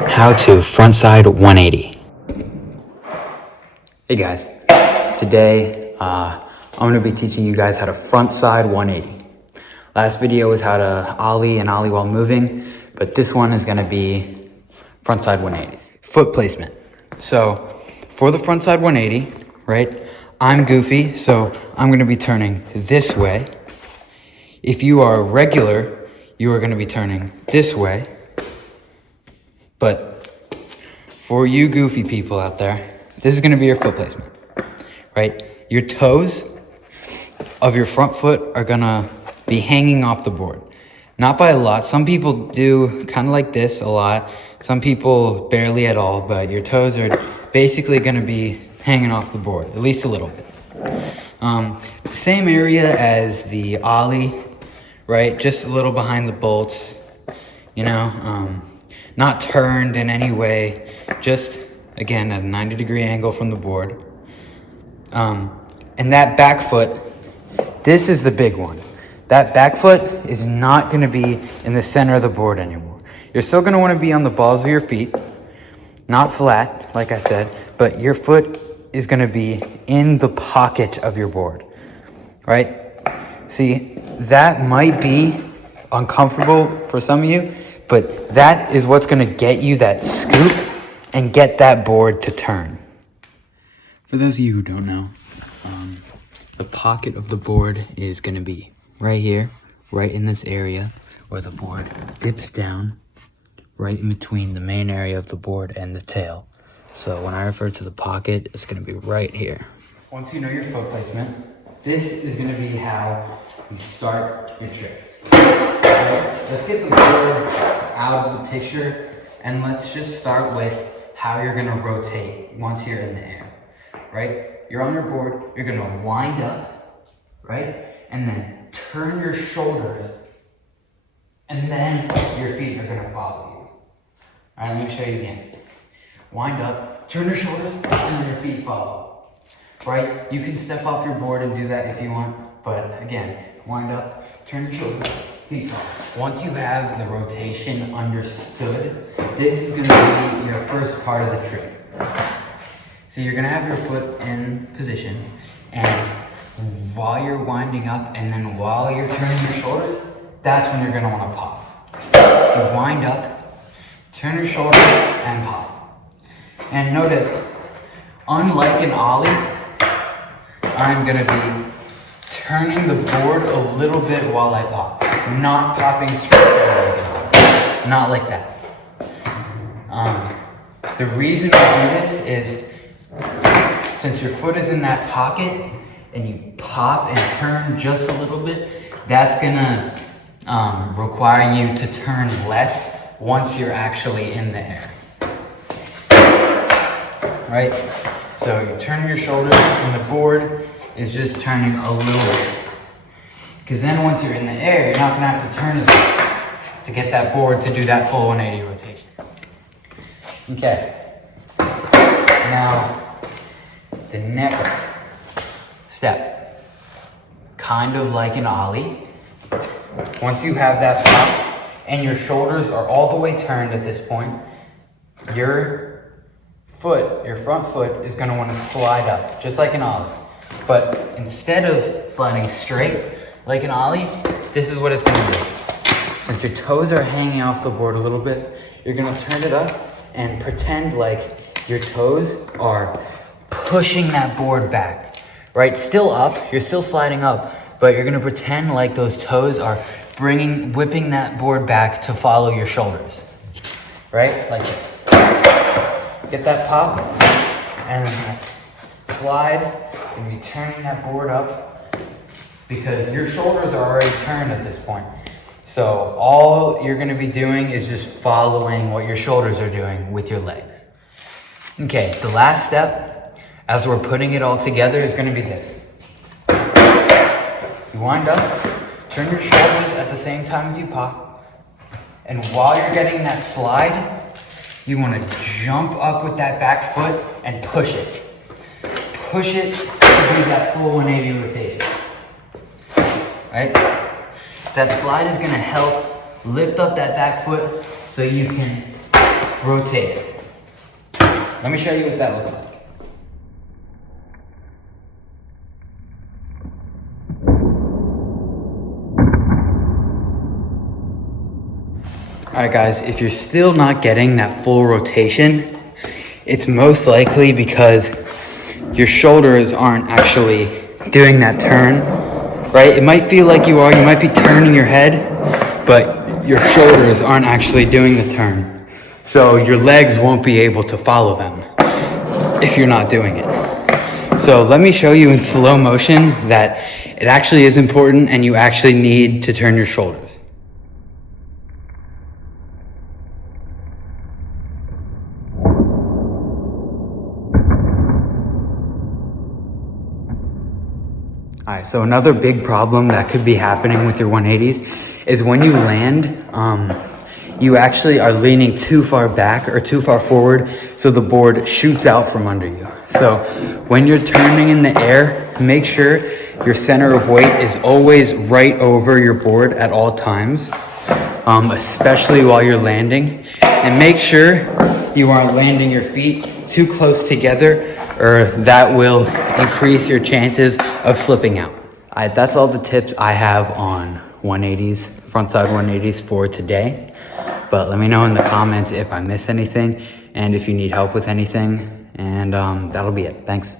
how to frontside 180. Hey guys, today I'm going to be teaching you guys how to frontside 180. Last video was how to ollie and ollie while moving, but this one is going to be frontside 180s. Foot placement. So for the frontside 180, right, I'm goofy, so I'm going to be turning this way. If you are regular, you are going to be turning this way. But for you goofy people out there, this is going to be your foot placement, right? Your toes of your front foot are going to be hanging off the board. Not by a lot. Some people do kind of like this a lot. Some people barely at all, but your toes are basically going to be hanging off the board, at least a little bit. Same area as the ollie, right? Just a little behind the bolts, not turned in any way, just again at a 90-degree angle from the board. And that back foot, this is the big one. That back foot is not going to be in the center of the board anymore. You're still going to want to be on the balls of your feet, not flat, like I said, but your foot is going to be in the pocket of your board, right? See, that might be uncomfortable for some of you, but that is what's going to get you that scoop and get that board to turn. For those of you who don't know, the pocket of the board is going to be right here, right in this area where the board dips down, right in between the main area of the board and the tail. So when I refer to the pocket, it's going to be right here. Once you know your foot placement, this is going to be how you start your trick. Right? Let's get the board out of the picture and let's just start with how you're going to rotate once you're in the air, right? You're on your board, you're going to wind up, right? And then turn your shoulders and then your feet are going to follow you. All right, let me show you again. Wind up, turn your shoulders, and then your feet follow, right? You can step off your board and do that if you want, but again, wind up, turn your shoulders, feet follow. Once you have the rotation understood, this is going to be your first part of the trick. So you're going to have your foot in position, and while you're winding up and then while you're turning your shoulders, that's when you're going to want to pop. You wind up, turn your shoulders, and pop. And notice, unlike an ollie, I'm going to be turning the board a little bit while I pop. Not popping straight away. Not like that. The reason I do this is since your foot is in that pocket and you pop and turn just a little bit, that's going to require you to turn less once you're actually in the air. Right? So you turn your shoulders and the board is just turning a little bit. Because then once you're in the air, you're not going to have to turn as much to get that board to do that full 180 rotation. Okay. Now, the next step, kind of like an ollie, once you have that pop and your shoulders are all the way turned at this point, your front foot is going to want to slide up, just like an ollie. But instead of sliding straight like an ollie, this is what it's going to do. Since your toes are hanging off the board a little bit, you're going to turn it up and pretend like your toes are pushing that board back, right? Still up, you're still sliding up, but you're going to pretend like those toes are whipping that board back to follow your shoulders, right? Like this. Get that pop and then slide and be turning that board up because your shoulders are already turned at this point. So all you're going to be doing is just following what your shoulders are doing with your legs. Okay, the last step, as we're putting it all together, is going to be this. You wind up, turn your shoulders at the same time as you pop, and while you're getting that slide, you want to jump up with that back foot and push it. Push it to do that full 180 rotation. Right? That slide is going to help lift up that back foot so you can rotate. Let me show you what that looks like. All right, guys, if you're still not getting that full rotation, it's most likely because your shoulders aren't actually doing that turn, right? It might feel like you might be turning your head, but your shoulders aren't actually doing the turn. So your legs won't be able to follow them if you're not doing it. So let me show you in slow motion that it actually is important and you actually need to turn your shoulders. All right, so another big problem that could be happening with your 180s is when you land, you actually are leaning too far back or too far forward, so the board shoots out from under you. So when you're turning in the air, make sure your center of weight is always right over your board at all times, especially while you're landing. And make sure you aren't landing your feet too close together, or that will increase your chances of slipping out. All right, that's all the tips I have on 180s, frontside 180s for today. But let me know in the comments if I miss anything and if you need help with anything. And that'll be it. Thanks.